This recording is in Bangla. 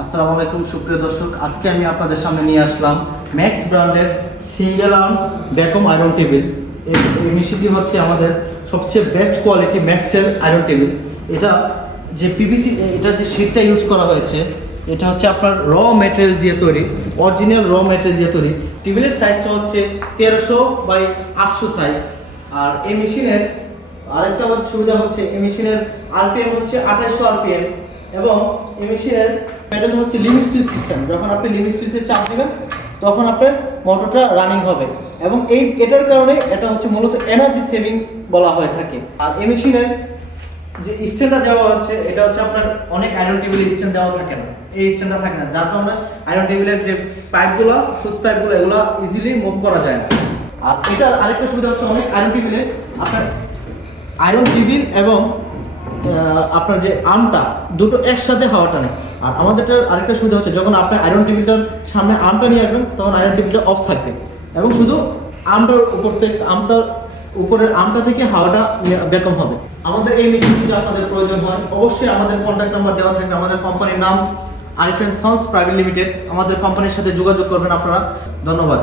আসসালামু আলাইকুম সুপ্রিয় দর্শক, আজকে আমি আপনাদের সামনে নিয়ে আসলাম ম্যাক্স ব্র্যান্ডের single arm vacuum iron table. এই মেশিনটি হচ্ছে আমাদের সবচেয়ে best quality Maxell iron table. এটা যে পিভিসি, এটা যে শিটটা ইউজ করা হয়েছে, এটা হচ্ছে আপনার র ম্যাটেরিয়াল দিয়ে তৈরি, অরিজিনাল র ম্যাটেরিয়াল দিয়ে তৈরি। টেবিলের সাইজটা হচ্ছে 1300x800 সাইজ। আর এই মেশিনের আরেকটা সুবিধা হচ্ছে এই মেশিনের আরপিএম হচ্ছে 2800 আরপিএম, এবং এই মেশিনের প্যাডেল হচ্ছে লিমিট সুইচ সিস্টেম। যখন আপনি লিমিট সুইচে চাপ দিবেন তখন আপনার মোটরটা রানিং হবে, এবং এটার কারণে এটা হচ্ছে মূলত এনার্জি সেভিং বলা হয়ে থাকে। আর এই মেশিনের যে স্ট্যান্ডটা দেওয়া হচ্ছে, এটা হচ্ছে আপনার অনেক আয়রন টেবিল স্ট্যান্ড দেওয়া থাকে না, এই স্ট্যান্ডটা থাকে না, যার কারণে আয়রন টেবিলের যে পাইপগুলো, হুজ পাইপগুলো, এগুলো ইজিলি মুভ করা যায় না। আর এটার আরেকটা সুবিধা হচ্ছে অনেক আয়রন টেবিলে আপনার আয়রন টেবিল এবং আপনার যে আর্মটা দুটো একসাথে হাওয়া টানে। আর আমাদেরটার আরেকটা সুবিধা হচ্ছে যখন আপনি আয়রন টেবিলটার সামনে আর্মটা নিয়ে আসবেন তখন আয়রন টেবিলটা অফ থাকবে, এবং শুধু আর্মটার উপরের আর্মটা থেকে হাওয়াটা বেকম হবে। আমাদের এই মেশিন যদি আপনাদের প্রয়োজন হয়, অবশ্যই আমাদের কন্ট্যাক্ট নাম্বার দেওয়া থাকবে। আমাদের কোম্পানির নাম Arif and sons private limited. আমাদের কোম্পানির সাথে যোগাযোগ করবেন আপনারা। ধন্যবাদ।